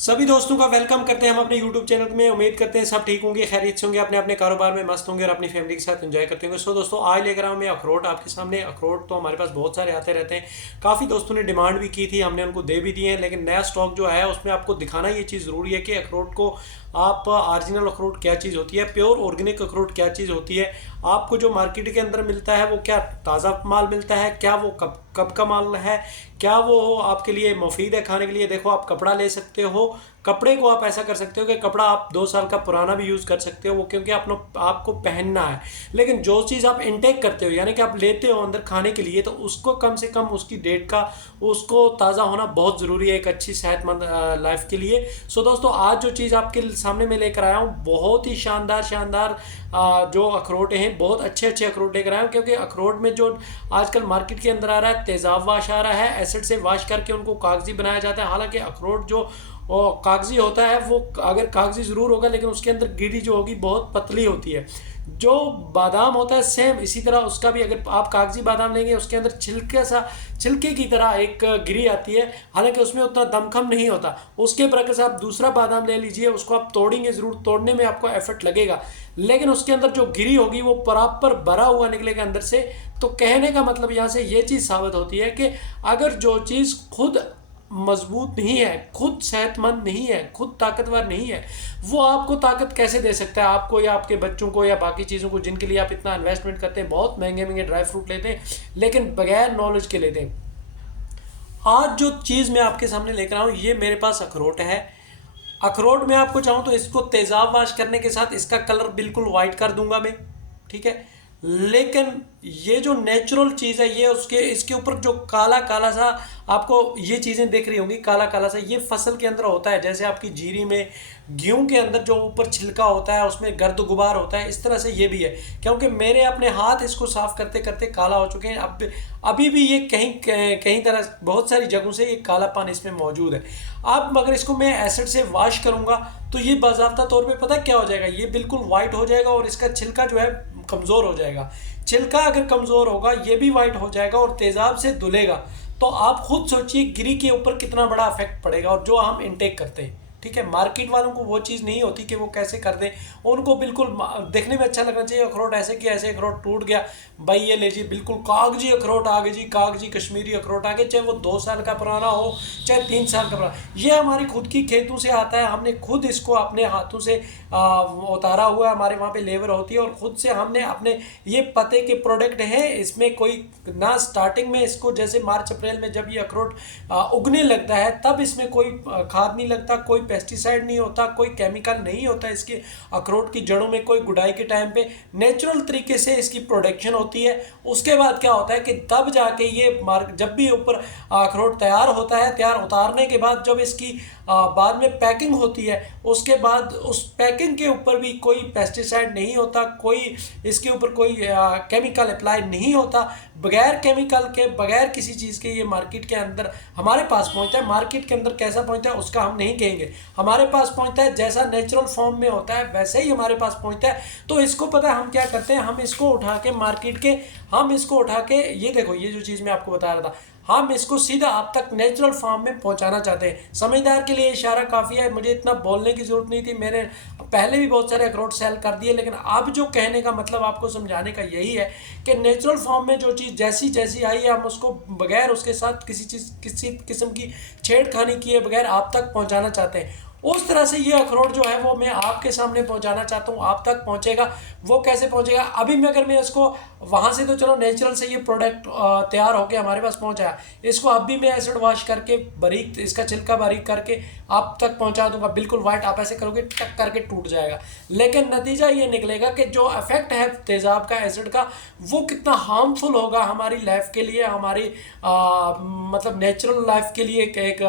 सभी दोस्तों का वेलकम करते हैं हम अपने YouTube चैनल में। उम्मीद करते हैं सब ठीक होंगे, खैरियत से होंगे, अपने अपने कारोबार में मस्त होंगे और अपनी फैमिली के साथ एंजॉय करते होंगे। सो दोस्तों, आज लेकर आऊँ मैं अखरोट आपके सामने। अखरोट तो हमारे पास बहुत सारे आते रहते हैं, काफ़ी दोस्तों ने डिमांड भी की थी, हमने उनको दे भी दिए हैं। लेकिन नया स्टॉक जो है उसमें आपको दिखाना ये चीज़ ज़रूरी है कि अखरोट को आप ओरिजिनल अखरोट क्या चीज़ होती है, प्योर ऑर्गेनिक अखरोट क्या चीज़ होती है। आपको जो मार्केट के अंदर मिलता है वो क्या ताज़ा माल मिलता है, क्या वो कब कब का माल है, क्या वो आपके लिए मुफीद है खाने के लिए। देखो, आप कपड़ा ले सकते हो, कपड़े को आप ऐसा कर सकते हो कि कपड़ा आप 2 साल का पुराना भी यूज़ कर सकते हो, वो क्योंकि आपको पहनना है। लेकिन जो चीज़ आप इनटेक करते हो, यानी कि आप लेते हो अंदर खाने के लिए, तो उसको कम से कम उसकी डेट का उसको ताज़ा होना बहुत ज़रूरी है एक अच्छी सेहतमंद लाइफ के लिए। सो दोस्तों, आज जो चीज़ आपके सामने मैं लेकर आया हूँ, बहुत ही शानदार शानदार जो अखरोट हैं, बहुत अच्छे अच्छे अखरोट लेकर आया हूँ। क्योंकि अखरोट में जो आजकल मार्केट के अंदर आ रहा है, तेज़ाब वाश आ रहा है, एसिड से वाश करके उनको कागजी बनाया जाता है। हालांकि अखरोट जो कागजी होता है, वो अगर कागजी ज़रूर होगा लेकिन उसके अंदर गिरी जो होगी बहुत पतली होती है। जो बादाम होता है सेम इसी तरह उसका भी, अगर आप कागजी बादाम लेंगे उसके अंदर छिलके की तरह एक गिरी आती है। हालांकि उसमें उतना दमखम नहीं होता। उसके बरकस आप दूसरा बादाम ले लीजिए, उसको आप तोड़ेंगे ज़रूर, तोड़ने में आपको एफर्ट लगेगा, लेकिन उसके अंदर जो गिरी होगी वो प्रॉपर भरा हुआ निकलेगा अंदर से। तो कहने का मतलब यहाँ से ये चीज़ साबित होती है कि अगर जो चीज़ खुद मजबूत नहीं है, खुद सेहतमंद नहीं है, खुद ताकतवर नहीं है, वो आपको ताकत कैसे दे सकता है, आपको या आपके बच्चों को या बाकी चीज़ों को जिनके लिए आप इतना इन्वेस्टमेंट करते हैं, बहुत महंगे महंगे ड्राई फ्रूट लेते हैं लेकिन बगैर नॉलेज के लेते हैं। आज जो चीज़ मैं आपके सामने लेकर आऊँ, ये मेरे पास अखरोट है। अखरोट में आपको चाहूँ तो इसको तेज़ाब वाश करने के साथ इसका कलर बिल्कुल वाइट कर दूंगा मैं, ठीक है। लेकिन ये जो नेचुरल चीज़ है, ये उसके इसके ऊपर जो काला काला सा आपको ये चीज़ें दिख रही होंगी, काला काला सा, ये फसल के अंदर होता है। जैसे आपकी जीरी में, गेहूं के अंदर जो ऊपर छिलका होता है उसमें गर्द गुबार होता है, इस तरह से ये भी है। क्योंकि मेरे अपने हाथ इसको साफ करते करते काला हो चुके हैं। अब अभी भी ये कहीं कहीं तरह बहुत सारी जगहों से ये कालापन इसमें मौजूद है। अब मगर इसको मैं एसिड से वॉश करूँगा तो ये बाज़ाब्ता तौर पे पता क्या हो जाएगा, ये बिल्कुल वाइट हो जाएगा और इसका छिलका जो है कमज़ोर हो जाएगा। छिलका अगर कमज़ोर होगा, ये भी वाइट हो जाएगा और तेज़ाब से धुलेगा। तो आप खुद सोचिए गिरी के ऊपर कितना बड़ा इफेक्ट पड़ेगा। और जो हम इनटेक करते हैं, ठीक है, मार्केट वालों को वो चीज़ नहीं होती कि वो कैसे कर दें। उनको बिल्कुल देखने में अच्छा लगना चाहिए। अखरोट ऐसे कि ऐसे अखरोट टूट गया, भाई ये लीजिए, बिल्कुल कागजी अखरोट आ गए जी, कागजी कश्मीरी अखरोट आ गए, चाहे वो 2 साल का पुराना हो चाहे 3 साल का पुराना। ये हमारी खुद की खेतों से आता है, हमने खुद इसको अपने हाथों से उतारा हुआ है। हमारे वहाँ पे लेबर होती है और खुद से हमने अपने ये पते के प्रोडक्ट हैं। इसमें कोई ना स्टार्टिंग में इसको, जैसे मार्च अप्रैल में जब ये अखरोट उगने लगता है, तब इसमें कोई खाद नहीं लगता, कोई पेस्टिसाइड नहीं होता, कोई केमिकल नहीं होता। इसके अखरोट की जड़ों में कोई गुडाई के टाइम पे नेचुरल तरीके से इसकी प्रोडक्शन होती है। उसके बाद क्या होता है कि तब जाके ये जब भी ऊपर अखरोट तैयार होता है, तैयार उतारने के बाद जब इसकी बाद में पैकिंग होती है, उसके बाद उस पैकिंग के ऊपर भी कोई पेस्टिसाइड नहीं होता, कोई इसके ऊपर कोई केमिकल अप्लाई नहीं होता। बगैर केमिकल के, बगैर किसी चीज़ के ये मार्केट के अंदर हमारे पास पहुंचता है। मार्केट के अंदर कैसा पहुंचता है उसका हम नहीं कहेंगे, हमारे पास पहुंचता है जैसा नेचुरल फॉर्म में होता है वैसे ही हमारे पास पहुंचता है। तो इसको पता है हम क्या करते हैं, हम इसको उठा के मार्केट के, हम इसको उठा के, ये देखो ये जो चीज़ मैं आपको बता रहा था, हम इसको सीधा आप तक नेचुरल फॉर्म में पहुंचाना चाहते हैं। समझदार के लिए इशारा काफ़ी है, मुझे इतना बोलने की ज़रूरत नहीं थी। मैंने पहले भी बहुत सारे अखरोट सेल कर दिए, लेकिन अब जो कहने का मतलब आपको समझाने का यही है कि नेचुरल फॉर्म में जो चीज़ जैसी जैसी आई है, हम उसको बगैर उसके साथ किसी किस्म की छेड़खानी किए बगैर आप तक पहुंचाना चाहते हैं। उस तरह से ये अखरोट जो है वो मैं आपके सामने पहुंचाना चाहता हूँ, आप तक पहुंचेगा। वो कैसे पहुंचेगा, अभी मैं अगर मैं इसको वहाँ से, तो चलो नेचुरल से ये प्रोडक्ट तैयार होकर हमारे पास पहुंचाया, इसको अब भी मैं एसिड वॉश करके बारीक इसका छिलका बारीक करके आप तक पहुंचा दूंगा, बिल्कुल वाइट। आप ऐसे करोगे टक करके टूट जाएगा। लेकिन नतीजा ये निकलेगा कि जो इफेक्ट है तेज़ाब का, एसिड का, वो कितना हार्मफुल होगा हमारी लाइफ के लिए, हमारी मतलब नेचुरल लाइफ के लिए, एक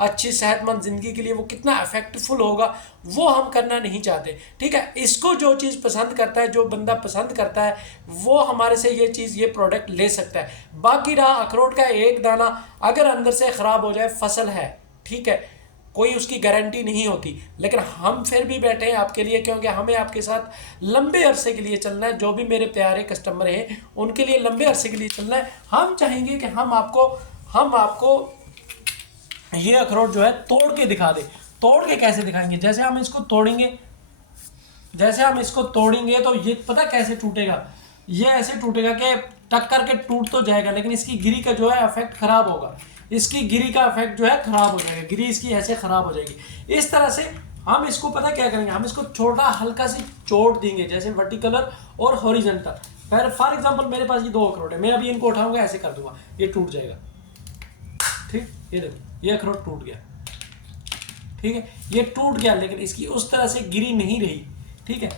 अच्छी सेहतमंद ज़िंदगी के लिए वो कितना इफेक्टफुल होगा, वो हम करना नहीं चाहते। ठीक है, इसको जो चीज़ पसंद करता है, जो बंदा पसंद करता है, वो हमारे से ये चीज़, ये प्रोडक्ट ले सकता है। बाकी रहा अखरोट का एक दाना अगर अंदर से ख़राब हो जाए, फसल है, ठीक है, कोई उसकी गारंटी नहीं होती, लेकिन हम फिर भी बैठे हैं आपके लिए, क्योंकि हमें आपके साथ लंबे अरसे के लिए चलना है। जो भी मेरे प्यारे कस्टमर हैं उनके लिए लंबे अरसे के लिए चलना है। हम चाहेंगे कि हम आपको ये अखरोट जो है तोड़ के दिखा दे। तोड़ के कैसे दिखाएंगे, जैसे हम इसको तोड़ेंगे, जैसे हम इसको तोड़ेंगे तो ये पता कैसे टूटेगा, ये ऐसे टूटेगा कि टक्कर के टूट तो जाएगा, लेकिन इसकी गिरी का जो है इफेक्ट खराब होगा, इसकी गिरी का इफेक्ट जो है खराब हो जाएगा, गिरी इसकी ऐसे खराब हो जाएगी। इस तरह से हम इसको पता क्या करेंगे, हम इसको छोटा हल्का सी चोट देंगे, जैसे वर्टिकलर और हॉरिजॉन्टल। फॉर एग्जांपल मेरे पास ये 2 अखरोट है, मैं अभी इनको उठाऊंगा, ऐसे कर दूंगा, ये टूट जाएगा। ठीक, ये देखो ये अखरोट टूट गया। ठीक है, ये टूट गया, लेकिन इसकी उस तरह से गिरी नहीं रही। ठीक है,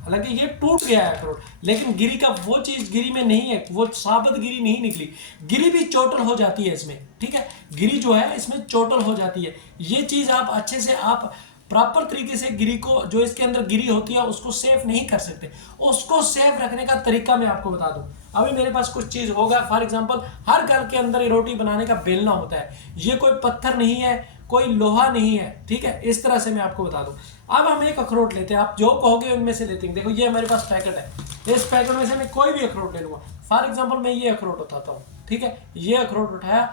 हालांकि ये टूट गया है अखरोट, लेकिन गिरी का वो चीज गिरी में नहीं है, वो साबित गिरी नहीं निकली। गिरी भी चोटल हो जाती है इसमें। ठीक है, गिरी जो है इसमें चोटल हो जाती है। ये चीज आप अच्छे से आप प्रॉपर तरीके से गिरी को, जो इसके अंदर गिरी होती है उसको सेफ नहीं कर सकते। उसको सेफ रखने का तरीका मैं आपको बता दूं। अभी मेरे पास कुछ चीज होगा, फॉर एग्जांपल हर घर के अंदर ये रोटी बनाने का बेलना होता है, ये कोई पत्थर नहीं है, कोई लोहा नहीं है। ठीक है, इस तरह से मैं आपको बता दूं। अब हम एक अखरोट लेते हैं, आप जो कहोगे उनमें से लेते हैं। देखो ये हमारे पास पैकेट है, इस पैकेट में से मैं कोई भी अखरोट ले लूंगा। फॉर एग्जांपल मैं ये अखरोट उठाता हूँ। ठीक है, ये अखरोट उठाया,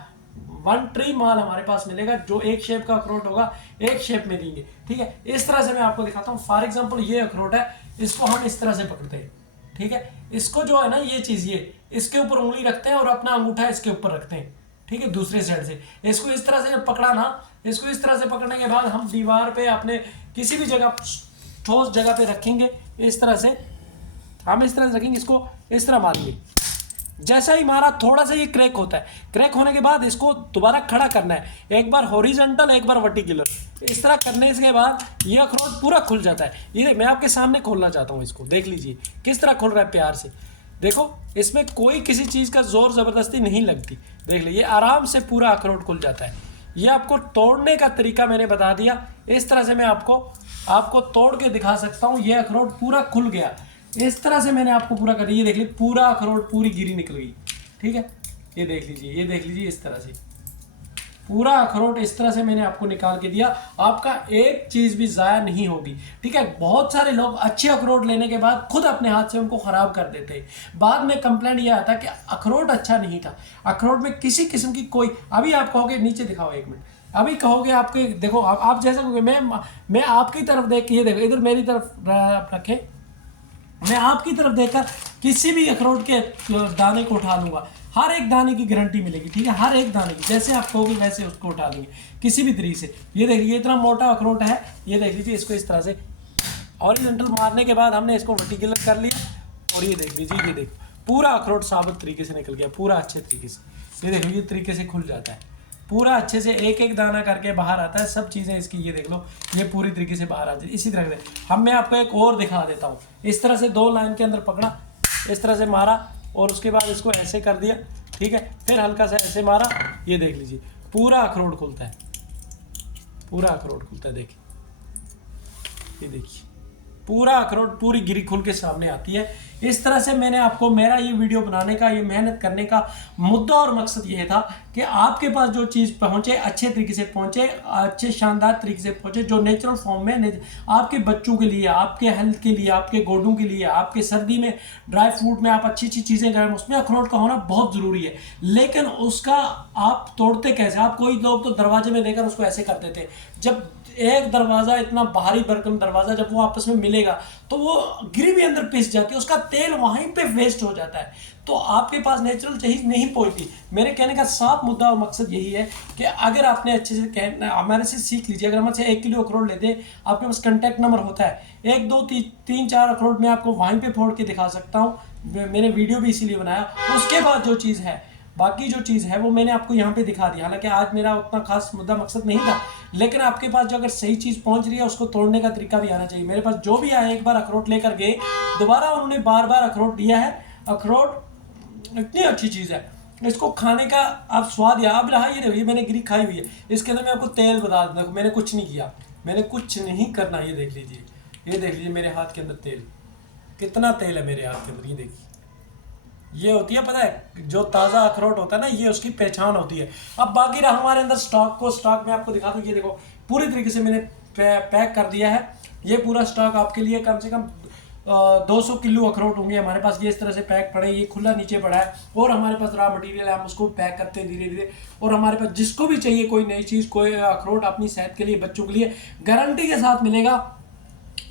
1 ट्री माल हमारे पास मिलेगा, जो एक शेप का अखरोट होगा एक शेप में देंगे। ठीक है, इस तरह से मैं आपको दिखाता हूँ। फॉर एग्जांपल ये अखरोट है, इसको हम इस तरह से पकड़ते हैं। ठीक है, इसको जो है ना ये चीज, ये इसके ऊपर उंगली रखते हैं और अपना अंगूठा इसके ऊपर रखते हैं। ठीक है, दूसरे साइड से इसको इस तरह से पकड़ा ना, इसको इस तरह से पकड़ने के बाद हम दीवार पे अपने किसी भी जगह ठोस जगह पे रखेंगे। इस तरह से हम इस तरह से रखेंगे, इसको इस तरह मारेंगे। जैसा ही मारा थोड़ा सा ये क्रैक होता है, क्रैक होने के बाद इसको दोबारा खड़ा करना है, एक बार हॉरिजॉन्टल एक बार वर्टिकुलर। इस तरह करने के बाद ये अखरोट पूरा खुल जाता है। ये मैं आपके सामने खोलना चाहता हूँ, इसको देख लीजिए किस तरह खुल रहा है प्यार से। देखो इसमें कोई किसी चीज़ का जोर ज़बरदस्ती नहीं लगती। देख लीजिए आराम से पूरा अखरोट खुल जाता है। ये आपको तोड़ने का तरीका मैंने बता दिया। इस तरह से मैं आपको तोड़ के दिखा सकता हूँ। ये अखरोट पूरा खुल गया, इस तरह से मैंने आपको पूरा कर दिया। ये देख लीजिए पूरा अखरोट, पूरी गिरी निकल गई। ठीक है, ये देख लीजिए, ये देख लीजिए, इस तरह से पूरा अखरोट इस तरह से मैंने आपको निकाल के दिया। आपका एक चीज़ भी ज़ाया नहीं होगी। ठीक है, बहुत सारे लोग अच्छे अखरोट लेने के बाद खुद अपने हाथ से उनको ख़राब कर देते हैं। बाद में कंप्लेंट यह आता कि अखरोट अच्छा नहीं था, अखरोट में किसी किस्म की कोई, अभी आप कहोगे नीचे दिखाओ एक मिनट, अभी कहोगे आपके, देखो आप जैसा कहोगे, मैं आपकी तरफ देख के, ये देखो इधर मेरी तरफ रखें, मैं आपकी तरफ देखकर किसी भी अखरोट के दाने को उठा लूँगा, हर एक दाने की गारंटी मिलेगी। ठीक है, हर एक दाने की, जैसे आप कहोगे वैसे उसको उठा देंगे किसी भी तरीके से। ये देख लीजिए इतना मोटा अखरोट है, ये देख लीजिए, इसको इस तरह से हॉरिजॉन्टल मारने के बाद हमने इसको वर्टिकुलर कर लिया। और ये देख लीजिए, ये देखो पूरा अखरोट साबित तरीके से निकल गया, पूरा अच्छे तरीके से। ये देख लीजिए तरीके से खुल जाता है, पूरा अच्छे से एक एक दाना करके बाहर आता है, सब चीज़ें इसकी। ये देख लो, ये पूरी तरीके से बाहर आती है। इसी तरह से मैं आपको एक और दिखा देता हूँ। इस तरह से 2 लाइन के अंदर पकड़ा, इस तरह से मारा और उसके बाद इसको ऐसे कर दिया। ठीक है, फिर हल्का सा ऐसे मारा, ये देख लीजिए पूरा अखरोट खुलता है, पूरा अखरोट खुलता है। देखिए, ये देखिए पूरा अखरोट, पूरी गिरी खुल के सामने आती है। इस तरह से मैंने आपको, मेरा ये वीडियो बनाने का, ये मेहनत करने का मुद्दा और मकसद ये था कि आपके पास जो चीज़ पहुंचे अच्छे तरीके से पहुंचे, अच्छे शानदार तरीके से पहुंचे, जो नेचुरल फॉर्म में आपके बच्चों के लिए, आपके हेल्थ के लिए, आपके गोडों के लिए, आपके सर्दी में ड्राई फ्रूट में आप अच्छी अच्छी चीज़ें करें, उसमें अखरोट का होना बहुत ज़रूरी है। लेकिन उसका आप तोड़ते कैसे? आप कोई लोग तो दरवाजे में देकर उसको ऐसे कर देते हैं। जब एक दरवाज़ा, इतना भारी भरकम दरवाज़ा, जब वो आपस में मिलेगा तो वो गिरी भी अंदर पिस जाती है, उसका तेल वहीं पे वेस्ट हो जाता है, तो आपके पास नेचुरल चीज़ नहीं पहुंचती। मेरे कहने का साफ मुद्दा और मकसद यही है कि अगर आपने अच्छे से हमारे से सीख लीजिए। अगर हमसे 1 किलो अखरोट लेते हैं, आपके पास कॉन्टैक्ट नंबर होता है, 1 2 3 4 अखरोट मैं आपको वहीं पे फोड़ के दिखा सकता हूँ। मैंने वीडियो भी इसीलिए बनाया। उसके बाद जो चीज़ है, बाकी जो चीज़ है वो मैंने आपको यहाँ पे दिखा दी। हालांकि आज मेरा उतना खास मुद्दा मकसद नहीं था, लेकिन आपके पास जो अगर सही चीज़ पहुँच रही है उसको तोड़ने का तरीका भी आना चाहिए। मेरे पास जो भी आए, एक बार अखरोट लेकर गए, दोबारा उन्होंने बार बार अखरोट दिया है। अखरोट इतनी अच्छी चीज़ है, इसको खाने का आप स्वाद या आप रहा। ये देखिए मैंने गिरी खाई हुई है, इसके अंदर मैं आपको तेल बता दूँ, मैंने कुछ नहीं किया, मैंने कुछ नहीं करना। ये देख लीजिए, ये देख लीजिए मेरे हाथ के अंदर तेल, कितना तेल है मेरे हाथ के अंदर। ये देखिए, ये होती है, पता है, जो ताज़ा अखरोट होता है ना, ये उसकी पहचान होती है। अब बाकी रहा हमारे अंदर स्टॉक में आपको दिखा दूँ। ये देखो पूरी तरीके से मैंने पैक कर दिया है। ये पूरा स्टॉक आपके लिए कम से कम 200 किलो अखरोट होंगे हमारे पास। ये इस तरह से पैक पड़े, ये खुला नीचे पड़ा है और हमारे पास रॉ मटेरियल है, हम उसको पैक करते हैं धीरे धीरे। और हमारे पास जिसको भी चाहिए कोई नई चीज़, कोई अखरोट अपनी सेहत के लिए, बच्चों के लिए गारंटी के साथ मिलेगा।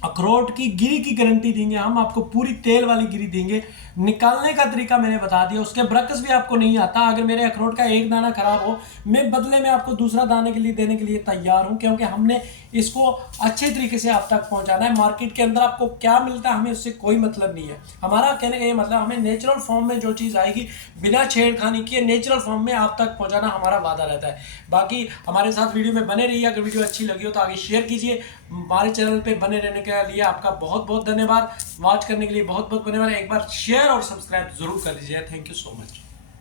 अखरोट की गिरी की गारंटी देंगे हम आपको, पूरी तेल वाली गिरी देंगे। निकालने का तरीका मैंने बता दिया, उसके ब्रकस भी आपको नहीं आता। अगर मेरे अखरोट का एक दाना खराब हो, मैं बदले में आपको दूसरा दाने के लिए देने के लिए तैयार हूं, क्योंकि हमने इसको अच्छे तरीके से आप तक पहुंचाना है। मार्केट के अंदर आपको क्या मिलता है हमें उससे कोई मतलब नहीं है। हमारा कहने का ये मतलब, हमें नेचुरल फॉर्म में जो चीज़ आएगी बिना छेड़खानी किए नेचुरल फॉर्म में आप तक पहुंचाना हमारा वादा रहता है। बाकी हमारे साथ वीडियो में बने रहिए। अगर वीडियो अच्छी लगी हो तो आगे शेयर कीजिए। हमारे चैनल पे बने रहने के लिए आपका बहुत बहुत धन्यवाद। वॉच करने के लिए बहुत बहुत धन्यवाद। एक बार शेयर और सब्सक्राइब जरूर कर दीजिए। Thank you so much.